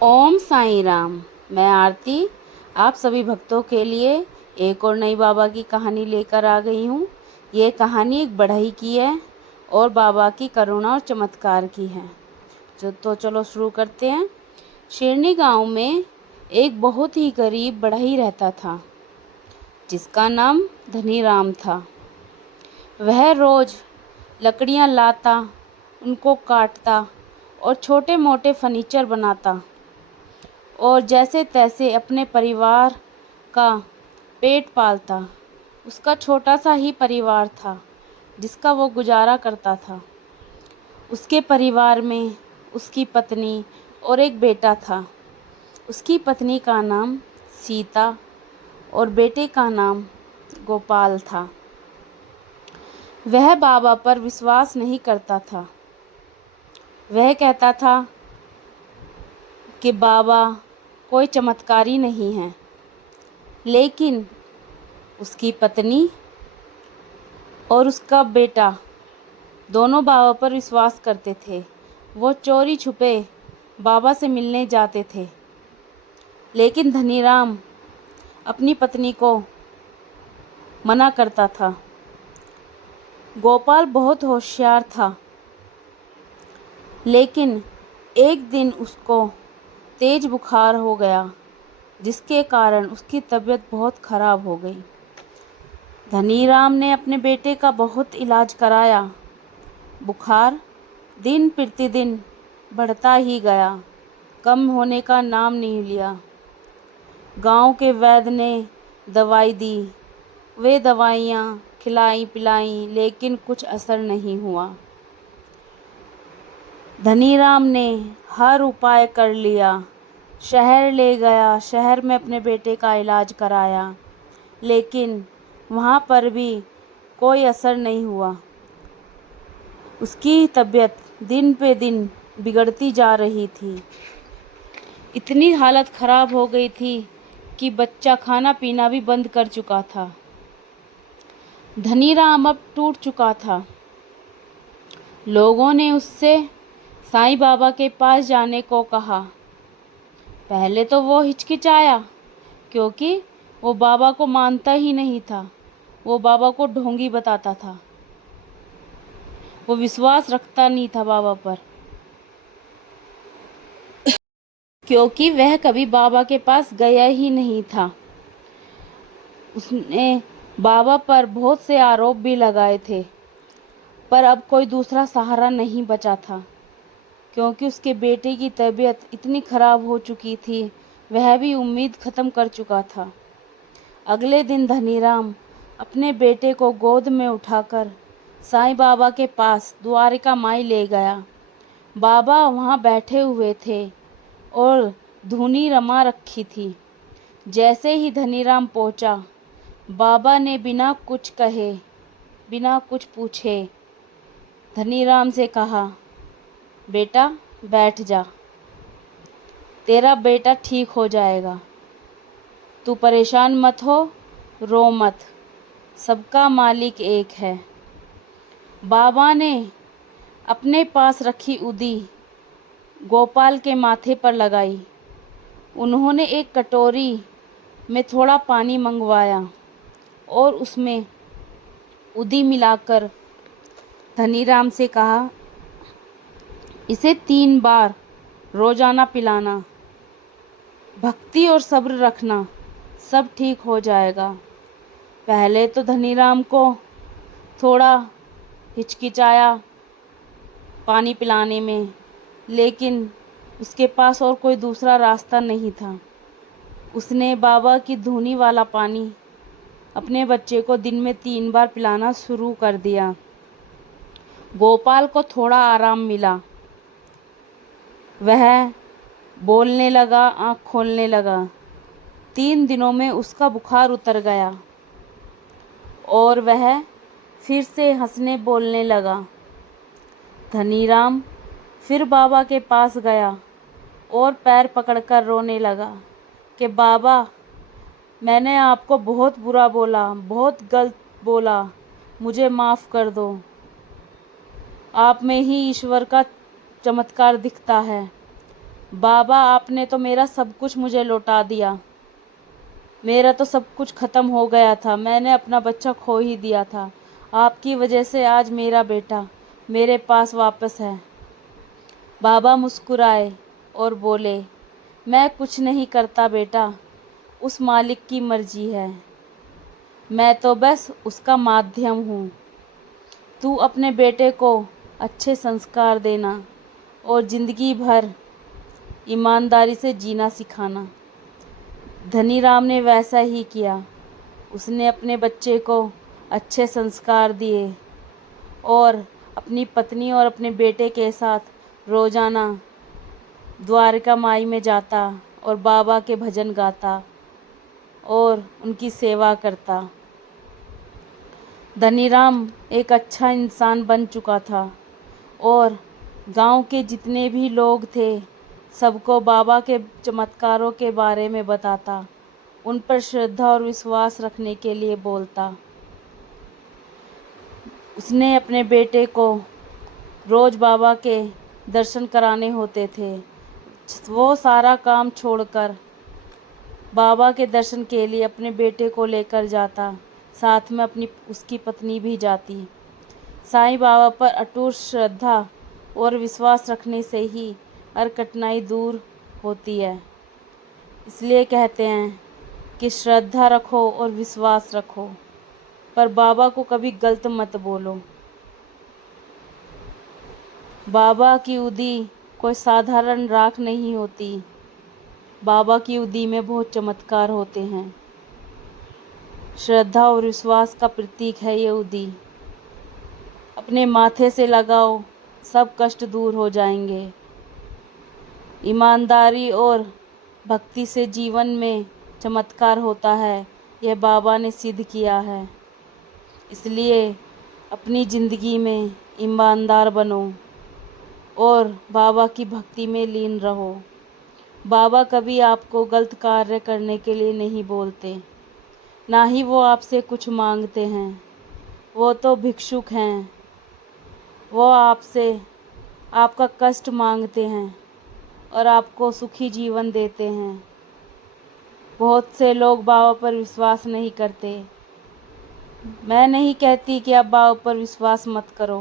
ओम साईं राम। मैं आरती आप सभी भक्तों के लिए एक और नई बाबा की कहानी लेकर आ गई हूँ। ये कहानी एक बढ़ई की है और बाबा की करुणा और चमत्कार की है। तो चलो शुरू करते हैं। शेरनी गांव में एक बहुत ही गरीब बढ़ई रहता था जिसका नाम धनी राम था। वह रोज लकड़ियाँ लाता, उनको काटता और छोटे मोटे फर्नीचर बनाता और जैसे तैसे अपने परिवार का पेट पालता। उसका छोटा सा ही परिवार था जिसका वो गुजारा करता था। उसके परिवार में उसकी पत्नी और एक बेटा था। उसकी पत्नी का नाम सीता और बेटे का नाम गोपाल था। वह बाबा पर विश्वास नहीं करता था। वह कहता था कि बाबा कोई चमत्कारी नहीं है, लेकिन उसकी पत्नी और उसका बेटा दोनों बाबा पर विश्वास करते थे। वो चोरी छुपे बाबा से मिलने जाते थे, लेकिन धनीराम अपनी पत्नी को मना करता था। गोपाल बहुत होशियार था, लेकिन एक दिन उसको तेज बुखार हो गया, जिसके कारण उसकी तबीयत बहुत खराब हो गई। धनीराम ने अपने बेटे का बहुत इलाज कराया। बुखार दिन प्रतिदिन बढ़ता ही गया, कम होने का नाम नहीं लिया। गांव के वैद्य ने दवाई दी, वे दवाइयाँ खिलाई पिलाई, लेकिन कुछ असर नहीं हुआ। धनीराम ने हर उपाय कर लिया, शहर ले गया, शहर में अपने बेटे का इलाज कराया, लेकिन वहाँ पर भी कोई असर नहीं हुआ। उसकी तबीयत दिन पे दिन बिगड़ती जा रही थी। इतनी हालत खराब हो गई थी कि बच्चा खाना पीना भी बंद कर चुका था। धनीराम अब टूट चुका था। लोगों ने उससे साईं बाबा के पास जाने को कहा। पहले तो वो हिचकिचाया, क्योंकि वो बाबा को मानता ही नहीं था। वो बाबा को ढोंगी बताता था। वो विश्वास रखता नहीं था बाबा पर, क्योंकि वह कभी बाबा के पास गया ही नहीं था। उसने बाबा पर बहुत से आरोप भी लगाए थे, पर अब कोई दूसरा सहारा नहीं बचा था, क्योंकि उसके बेटे की तबीयत इतनी खराब हो चुकी थी। वह भी उम्मीद ख़त्म कर चुका था। अगले दिन धनीराम अपने बेटे को गोद में उठाकर साईं बाबा के पास द्वारिका माई ले गया। बाबा वहाँ बैठे हुए थे और धुनी रमा रखी थी। जैसे ही धनीराम पहुँचा, बाबा ने बिना कुछ कहे, बिना कुछ पूछे धनीराम से कहा, बेटा बैठ जा, तेरा बेटा ठीक हो जाएगा। तू परेशान मत हो, रो मत, सबका मालिक एक है। बाबा ने अपने पास रखी उदी गोपाल के माथे पर लगाई। उन्होंने एक कटोरी में थोड़ा पानी मंगवाया और उसमें उदी मिलाकर धनीराम से कहा, इसे 3 बार रोजाना पिलाना। भक्ति और सब्र रखना, सब ठीक हो जाएगा। पहले तो धनीराम को थोड़ा हिचकिचाया पानी पिलाने में, लेकिन उसके पास और कोई दूसरा रास्ता नहीं था। उसने बाबा की धुनी वाला पानी अपने बच्चे को दिन में 3 बार पिलाना शुरू कर दिया। गोपाल को थोड़ा आराम मिला। वह बोलने लगा, आँख खोलने लगा। 3 दिनों में उसका बुखार उतर गया और वह फिर से हंसने बोलने लगा। धनीराम फिर बाबा के पास गया और पैर पकड़कर रोने लगा कि बाबा, मैंने आपको बहुत बुरा बोला, बहुत गलत बोला, मुझे माफ़ कर दो। आप में ही ईश्वर का चमत्कार दिखता है। बाबा, आपने तो मेरा सब कुछ मुझे लौटा दिया। मेरा तो सब कुछ ख़त्म हो गया था, मैंने अपना बच्चा खो ही दिया था। आपकी वजह से आज मेरा बेटा मेरे पास वापस है। बाबा मुस्कुराए और बोले, मैं कुछ नहीं करता बेटा, उस मालिक की मर्जी है, मैं तो बस उसका माध्यम हूँ। तू अपने बेटे को अच्छे संस्कार देना और ज़िंदगी भर ईमानदारी से जीना सिखाना। धनीराम ने वैसा ही किया। उसने अपने बच्चे को अच्छे संस्कार दिए और अपनी पत्नी और अपने बेटे के साथ रोज़ाना द्वारका माई में जाता और बाबा के भजन गाता और उनकी सेवा करता। धनीराम एक अच्छा इंसान बन चुका था और गांव के जितने भी लोग थे सबको बाबा के चमत्कारों के बारे में बताता, उन पर श्रद्धा और विश्वास रखने के लिए बोलता। उसने अपने बेटे को रोज़ बाबा के दर्शन कराने होते थे। वो सारा काम छोड़कर बाबा के दर्शन के लिए अपने बेटे को लेकर जाता, साथ में उसकी पत्नी भी जाती। साईं बाबा पर अटूट श्रद्धा और विश्वास रखने से ही हर कठिनाई दूर होती है। इसलिए कहते हैं कि श्रद्धा रखो और विश्वास रखो, पर बाबा को कभी गलत मत बोलो। बाबा की उदी कोई साधारण राख नहीं होती। बाबा की उदी में बहुत चमत्कार होते हैं। श्रद्धा और विश्वास का प्रतीक है ये उदी। अपने माथे से लगाओ, सब कष्ट दूर हो जाएंगे। ईमानदारी और भक्ति से जीवन में चमत्कार होता है, यह बाबा ने सिद्ध किया है। इसलिए अपनी ज़िंदगी में ईमानदार बनो और बाबा की भक्ति में लीन रहो। बाबा कभी आपको गलत कार्य करने के लिए नहीं बोलते, ना ही वो आपसे कुछ मांगते हैं। वो तो भिक्षुक हैं, वो आपसे आपका कष्ट मांगते हैं और आपको सुखी जीवन देते हैं। बहुत से लोग बाबा पर विश्वास नहीं करते। मैं नहीं कहती कि आप बाबा पर विश्वास मत करो,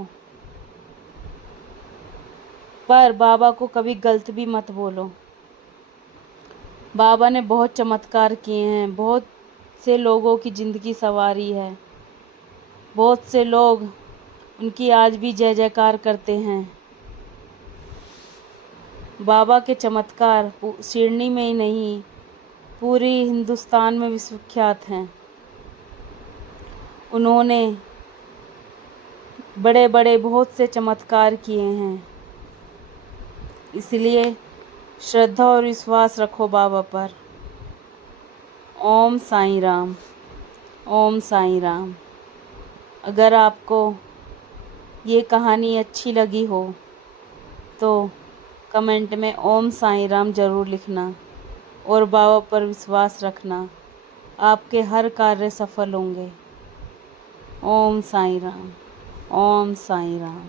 पर बाबा को कभी गलत भी मत बोलो। बाबा ने बहुत चमत्कार किए हैं, बहुत से लोगों की ज़िंदगी संवारी है। बहुत से लोग उनकी आज भी जय जयकार करते हैं। बाबा के चमत्कार सिडनी में ही नहीं, पूरे हिंदुस्तान में विश्वविख्यात हैं। उन्होंने बड़े बड़े बहुत से चमत्कार किए हैं। इसलिए श्रद्धा और विश्वास रखो बाबा पर। ओम साईं राम, ओम साईं राम। अगर आपको ये कहानी अच्छी लगी हो तो कमेंट में ओम साईं राम ज़रूर लिखना और बाबा पर विश्वास रखना। आपके हर कार्य सफल होंगे। ओम साईं राम, ओम साईं राम।